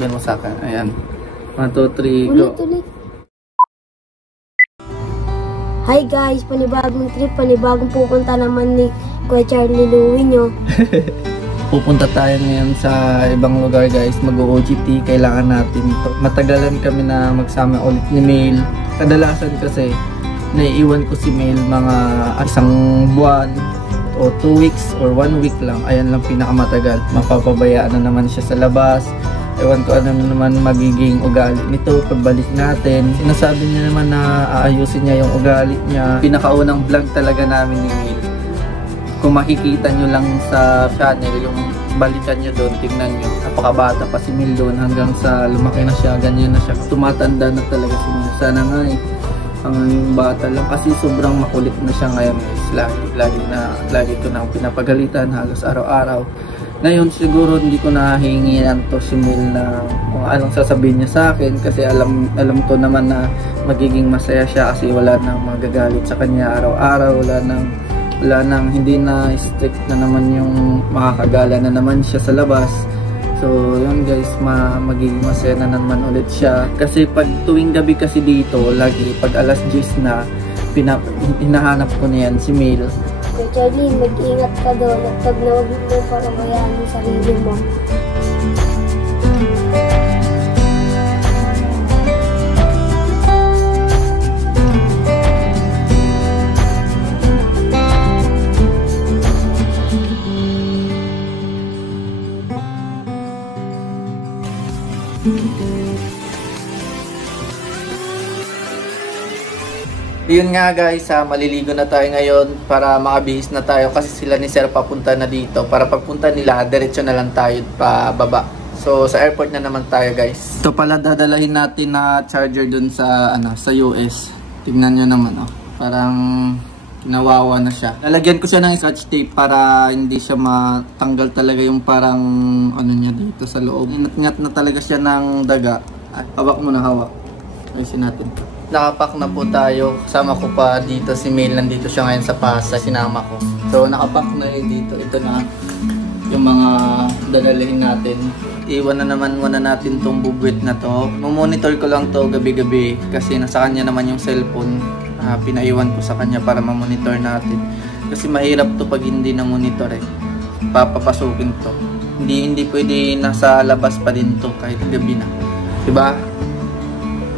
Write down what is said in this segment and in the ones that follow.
Ganun mo sa akin. Ayan. 1, 2, 3, go. Ulit. Hi guys, panibagong trip, panibagong pupunta naman ni Kuya Charlie Louie nyo. Pupunta tayo ngayon sa ibang lugar guys, mag-OJT, kailangan natin ito. Matagalan kami na magsama ulit ni Mail. Kadalasan kasi, naiiwan ko si Mail mga isang buwan o 2 weeks or 1 week lang. Ayan lang pinakamatagal. Mapapabayaan na naman siya sa labas. Ewan ko ano naman magiging ugali nito pagbalik natin. Sinasabi niya naman na aayusin niya yung ugali niya. Pinakaunang vlog talaga namin ni Mail. Kung makikita nyo lang sa channel, yung balikan nyo doon, tingnan nyo. Napakabata pa si Mail doon hanggang sa lumaki na siya, ganyan na siya. Tumatanda na talaga si Mail. Sana nga yung bata lang kasi sobrang makulit na siya ngayon guys. Lagi ko na pinapagalitan halos araw-araw. Ngayon siguro hindi ko nahingian to si Mail na kung anong sasabihin niya sa akin kasi alam ko naman na magiging masaya siya kasi wala nang magagalit sa kanya araw-araw, wala nang hindi na strict na naman yung makakagala na naman siya sa labas. So yun guys, magiging masaya na naman ulit siya kasi pag tuwing gabi kasi dito lagi pag alas 10 na hinahanap ko na yan si Mail. Kuya Charlie, mag-ingat ka doon at pag nawag mo para mayaan yung sarili mo. Yun nga guys, maliligo na tayo ngayon para makabihis na tayo kasi sila ni Sir papunta na dito. Para pagpunta nila, diretso na lang tayo pababa. So sa airport na naman tayo guys. Ito pala dadalahin natin na charger dun sa US. Tignan nyo naman parang kinawawa na siya. Lalagyan ko siya ng scotch tape para hindi siya matanggal talaga yung parang niya dito sa loob. Ingat-ngat na talaga siya ng daga. Hawak mo na, hawak. Ayusin natin. Nakapack na po tayo. Kasama ko pa dito si Mail. Nandito siya ngayon sa Pasay. Sinama ko. So nakapack na dito. Ito na yung mga dadalhin natin. Iwan na naman muna natin tong bubwit na to. Monitor ko lang to gabi-gabi. Kasi nasa kanya naman yung cellphone. Pinaiwan ko sa kanya para ma-monitor natin. Kasi mahirap to pag hindi na monitor papapasukin to. Hindi pwede nasa labas pa din to kahit gabi na. Diba?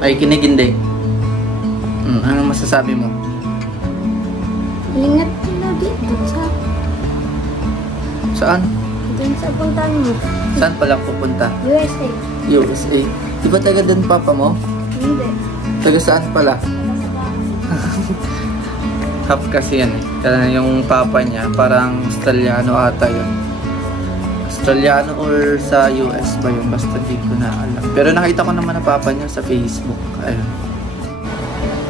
Ay kinig hindi. Ano masasabi mo? Ingat ka lagi doon sa... Saan? Doon sa puntahan mo. Saan pala pupunta? USA. USA. Di ba taga doon papa mo? Hindi. Taga saan pala? Half kasi yan Kaya yung papa niya parang Australiano ata yun. Australiano or sa US ba yun? Basta di ko na alam. Pero nakita ko naman ang papa niya sa Facebook. Ayun.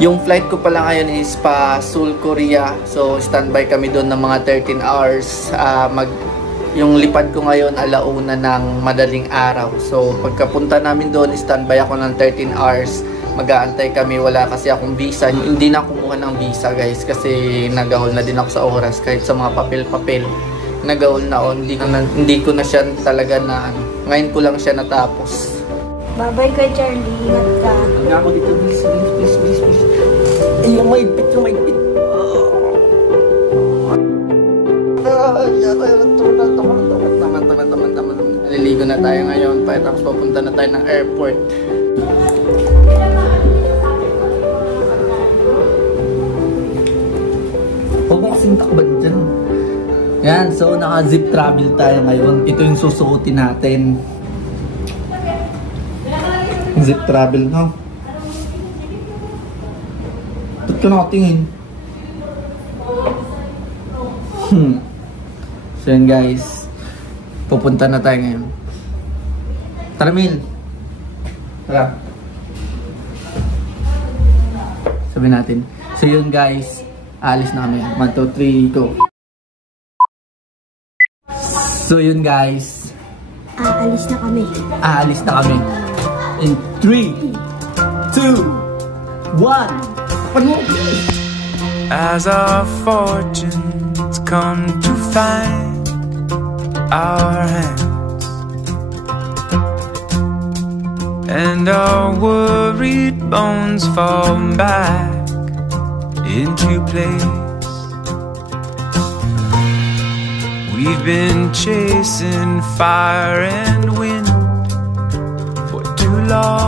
Yung flight ko pala ngayon is pa Seoul, Korea. So standby kami doon ng mga 13 hours. Yung lipad ko ngayon alauna ng madaling araw. So pagkapunta namin doon, standby ako ng 13 hours. Mag-aantay kami, wala kasi akong visa. Hindi na kumuha ng visa guys kasi nagahol na din ako sa oras. Kahit sa mga papel-papel, nagahol na ako. Hindi ko na siya talaga na ngayon ko lang siya natapos. Bye-bye Kuya Charlie, ingat ka. Nga ako dito, please. Ay, yung maigpit. Taman. Naliligo na tayo ngayon. Tapos papunta na tayo ng airport. Huwag mo kasing takban dyan. Yan, so naka-zip travel tayo ngayon. Ito yung susuotin natin. Zip travel, no? Ba't ka nakatingin? So yun guys, pupunta na tayo ngayon. Tara Mil. Tara. Sabi natin. So yun guys, alis na kami. 1, 2, 3, go. So yun guys, aalis na kami. Aalis na kami. In 3, 2, 1. As our fortunes come to find our hands, and our worried bones fall back into place. We've been chasing fire and wind for too long.